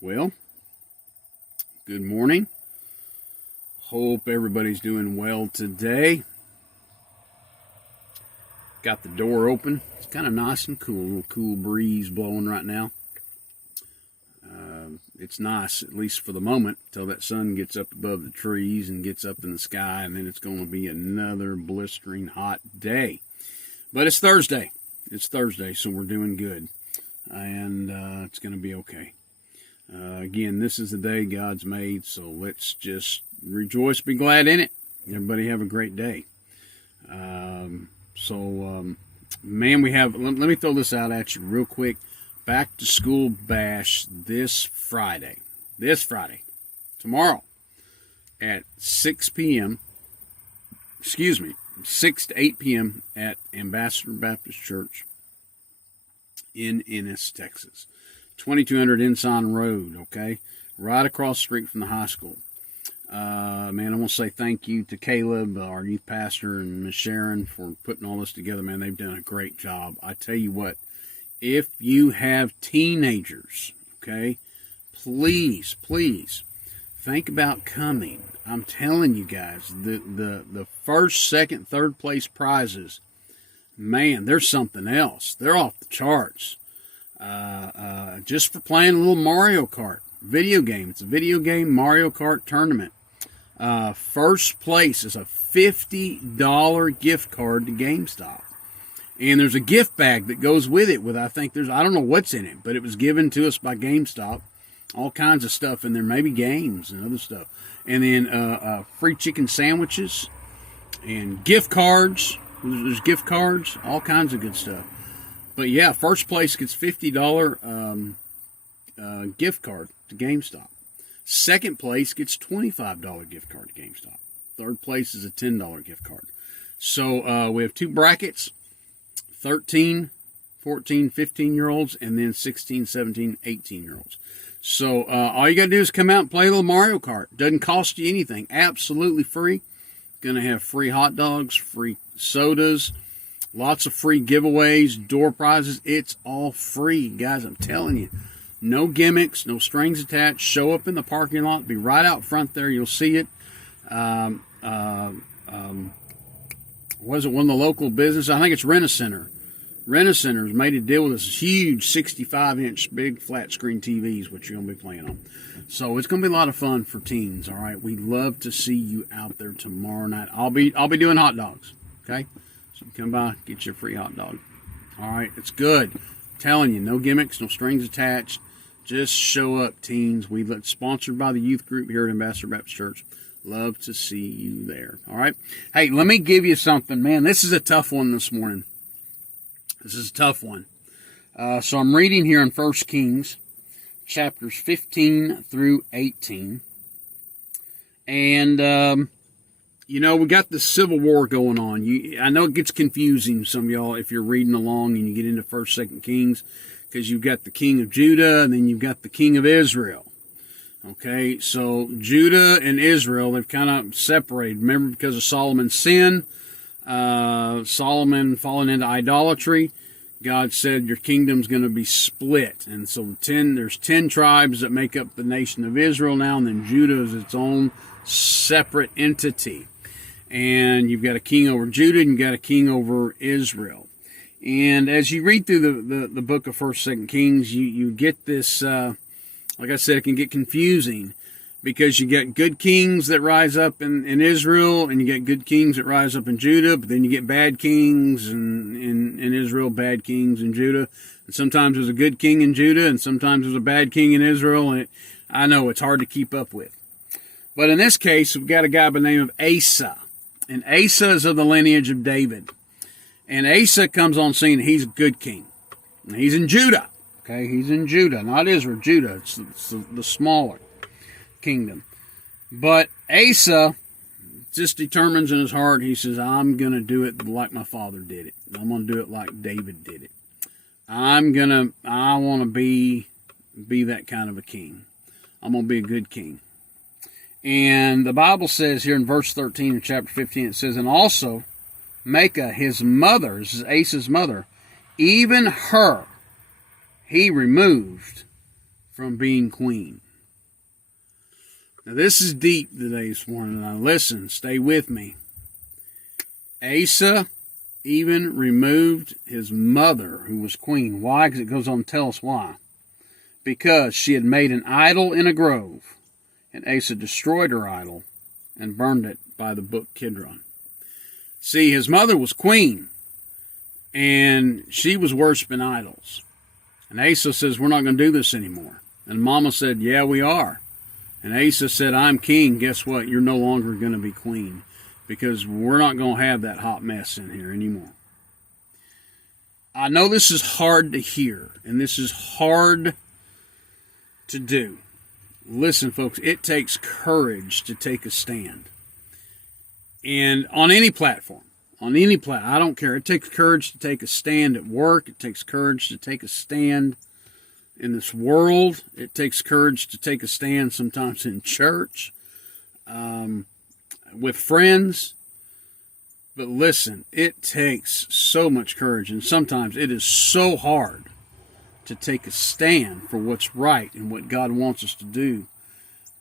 Well, good morning. Hope everybody's doing well today. Got the door open. It's kind of nice and cool. A little cool breeze blowing right now. It's nice, at least for the moment, till that sun gets up above the trees and gets up in the sky, and then it's going to be another blistering hot day. But it's Thursday. It's Thursday, so we're doing good. And it's going to be okay. Again, this is the day God's made, so let's just rejoice, be glad in it. Everybody have a great day. Man, we have, let me throw this out at you real quick. Back to school bash this Friday, tomorrow at 6 to 8 p.m. at Ambassador Baptist Church in Ennis, Texas. 2200 Ensign Road, okay? Right across the street from the high school. Man, I want to say thank you to Caleb, our youth pastor, and Miss Sharon for putting all this together. Man, they've done a great job. I tell you what, if you have teenagers, okay, please think about coming. I'm telling you guys, the first, second, third place prizes, man, there's something else. They're off the charts. Just for playing a little Mario Kart video game. It's a video game Mario Kart tournament. First place is a $50 gift card to GameStop. And there's a gift bag that goes with it I don't know what's in it, but it was given to us by GameStop. All kinds of stuff in there, maybe games and other stuff. And then free chicken sandwiches and gift cards. There's gift cards, all kinds of good stuff. But yeah, first place gets $50 gift card to GameStop. Second place gets $25 gift card to GameStop. Third place is a $10 gift card. So we have two brackets. 13, 14, 15-year-olds, and then 16, 17, 18-year-olds. So all you got to do is come out and play a little Mario Kart. Doesn't cost you anything. Absolutely free. Going to have free hot dogs, free sodas, lots of free giveaways, door prizes. It's all free, guys. I'm telling you. No gimmicks, no strings attached. Show up in the parking lot. Be right out front there. You'll see it. Was it one of the local businesses? I think it's Rent-A-Center. Rent-A-Center has made a deal with us huge 65-inch big flat screen TVs, which you're going to be playing on. So it's going to be a lot of fun for teens, all right? We'd love to see you out there tomorrow night. I'll be doing hot dogs, okay? So come by, get you a free hot dog. All right, it's good. I'm telling you, no gimmicks, no strings attached. Just show up, teens. It's sponsored by the youth group here at Ambassador Baptist Church. Love to see you there. All right. Hey, let me give you something, man. This is a tough one this morning. This is a tough one. So I'm reading here in 1 Kings, chapters 15 through 18. And, we got the Civil War going on. I know it gets confusing, some of y'all, if you're reading along and you get into 1st, 2nd Kings, because you've got the king of Judah and then you've got the king of Israel. Okay, so Judah and Israel, they've kind of separated. Remember, because of Solomon's sin, Solomon falling into idolatry, God said your kingdom's going to be split. And so there's 10 tribes that make up the nation of Israel now, and then Judah is its own separate entity. And you've got a king over Judah, and you've got a king over Israel. And as you read through the book of 1st, 2nd Kings, you get this... like I said, it can get confusing because you get good kings that rise up in Israel, and you get good kings that rise up in Judah, but then you get bad kings in Israel, bad kings in Judah. And sometimes there's a good king in Judah, and sometimes there's a bad king in Israel. And I know it's hard to keep up with. But in this case, we've got a guy by the name of Asa. And Asa is of the lineage of David. And Asa comes on scene. He's a good king. And he's in Judah. Okay, he's in Judah, not Israel, Judah. It's the smaller kingdom. But Asa just determines in his heart, he says, I'm going to do it like my father did it. I'm going to do it like David did it. I want to be that kind of a king. I'm going to be a good king. And the Bible says here in verse 13 of chapter 15, it says, and also Maacah, his mother, this is Asa's mother, even her he removed from being queen. Now this is deep today this morning. Now listen, stay with me. Asa even removed his mother, who was queen. Why? Because it goes on to tell us why. Because she had made an idol in a grove, and Asa destroyed her idol and burned it by the brook Kidron. See, his mother was queen, and she was worshiping idols. And Asa says, we're not going to do this anymore. And Mama said, yeah, we are. And Asa said, I'm king. Guess what? You're no longer going to be queen, because we're not going to have that hot mess in here anymore. I know this is hard to hear, and this is hard to do. Listen, folks, it takes courage to take a stand. And on any platform, I don't care. It takes courage to take a stand at work. It takes courage to take a stand in this world. It takes courage to take a stand sometimes in church, with friends. But listen, it takes so much courage, and sometimes it is so hard to take a stand for what's right and what God wants us to do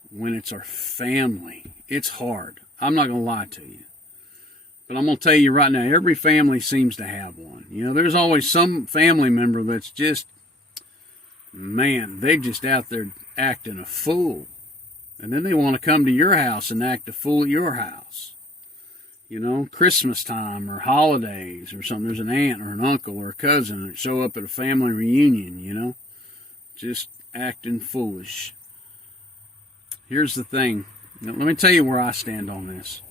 when it's our family. It's hard. I'm not going to lie to you. But I'm going to tell you right now, every family seems to have one. You know, there's always some family member that's just, man, they just out there acting a fool. And then they want to come to your house and act a fool at your house. You know, Christmas time or holidays or something. There's an aunt or an uncle or a cousin that show up at a family reunion, you know, just acting foolish. Here's the thing. Now, let me tell you where I stand on this.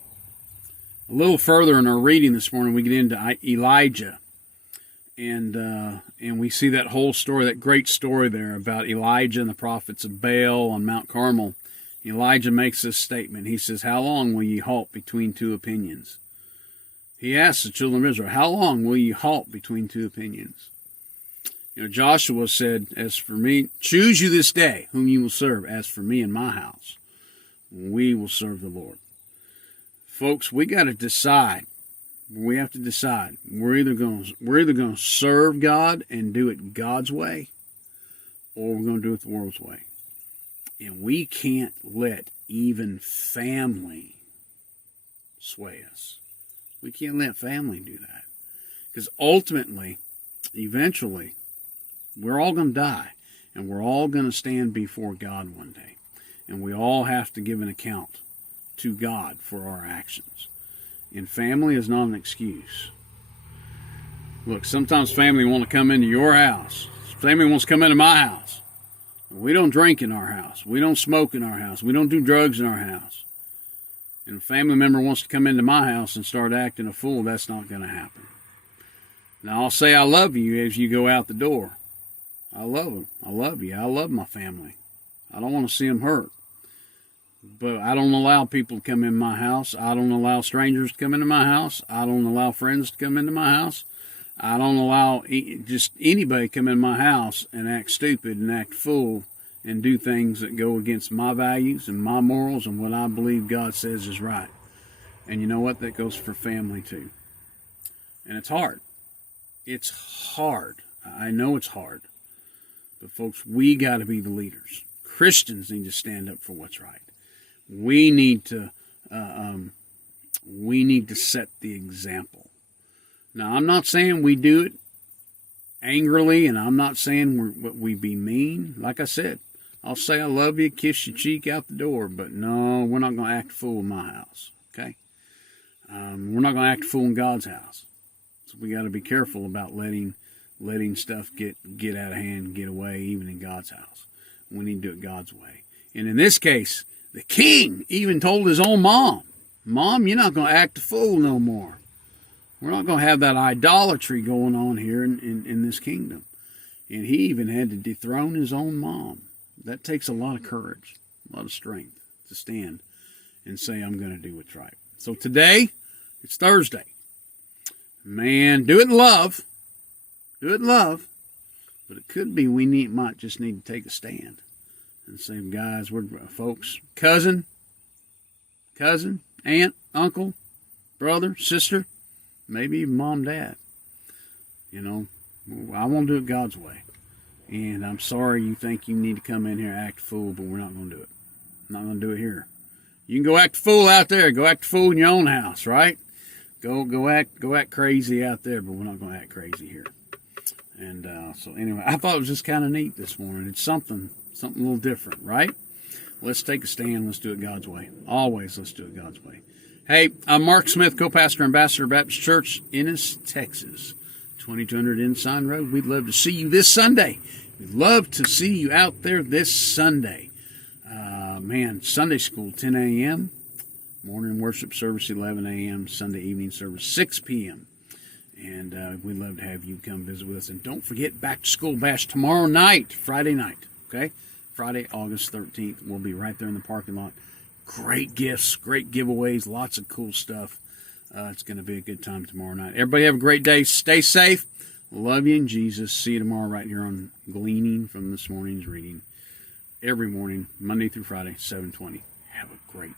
A little further in our reading this morning, we get into Elijah. And we see that whole story, that great story there about Elijah and the prophets of Baal on Mount Carmel. Elijah makes this statement. He says, how long will ye halt between two opinions? He asks the children of Israel, how long will ye halt between two opinions? You know, Joshua said, as for me, choose you this day whom you will serve. As for me and my house, we will serve the Lord. Folks, we got to decide. We have to decide. We're either going to serve God and do it God's way, or we're going to do it the world's way. And we can't let even family sway us. We can't let family do that. Because ultimately, eventually, we're all going to die. And we're all going to stand before God one day. And we all have to give an account to God for our actions. And family is not an excuse. Look, sometimes family want to come into your house. Family wants to come into my house. We don't drink in our house. We don't smoke in our house. We don't do drugs in our house. And a family member wants to come into my house and start acting a fool. That's not going to happen. Now, I'll say I love you as you go out the door. I love them. I love you. I love my family. I don't want to see them hurt. But I don't allow people to come in my house. I don't allow strangers to come into my house. I don't allow friends to come into my house. I don't allow just anybody to come in my house and act stupid and act fool and do things that go against my values and my morals and what I believe God says is right. And you know what? That goes for family too. And it's hard. It's hard. I know it's hard. But folks, we got to be the leaders. Christians need to stand up for what's right. We need to set the example. Now, I'm not saying we do it angrily, and I'm not saying we be mean. Like I said, I'll say I love you, kiss your cheek out the door, but no, we're not going to act a fool in my house, okay? We're not going to act a fool in God's house. So we got to be careful about letting stuff get out of hand, get away, even in God's house. We need to do it God's way. And in this case, the king even told his own mom, Mom, you're not going to act a fool no more. We're not going to have that idolatry going on here in this kingdom. And he even had to dethrone his own mom. That takes a lot of courage, a lot of strength to stand and say, I'm going to do what's right. So today, it's Thursday. Man, do it in love. Do it in love. But it could be might just need to take a stand and say, guys, we're folks, cousin, aunt, uncle, brother, sister, maybe even mom, dad. You know, I want to do it God's way. And I'm sorry you think you need to come in here and act a fool, but we're not going to do it. I'm not going to do it here. You can go act a fool out there. Go act a fool in your own house, right? Go act crazy out there, but we're not going to act crazy here. And so anyway, I thought it was just kind of neat this morning. It's something a little different, right? Let's take a stand. Let's do it God's way. Always, let's do it God's way. Hey, I'm Marc Smith, co-pastor, Ambassador Baptist Church, Ennis, Texas, 2200 Ensign Road. We'd love to see you this Sunday. We'd love to see you out there this Sunday. Sunday school, 10 a.m., morning worship service, 11 a.m., Sunday evening service, 6 p.m., and we'd love to have you come visit with us. And don't forget, back to school bash tomorrow night, Friday night, okay? Friday, August 13th. We'll be right there in the parking lot. Great gifts, great giveaways, lots of cool stuff. It's going to be a good time tomorrow night. Everybody have a great day. Stay safe. Love you in Jesus. See you tomorrow right here on Gleaning from this morning's reading. Every morning, Monday through Friday, 7:20. Have a great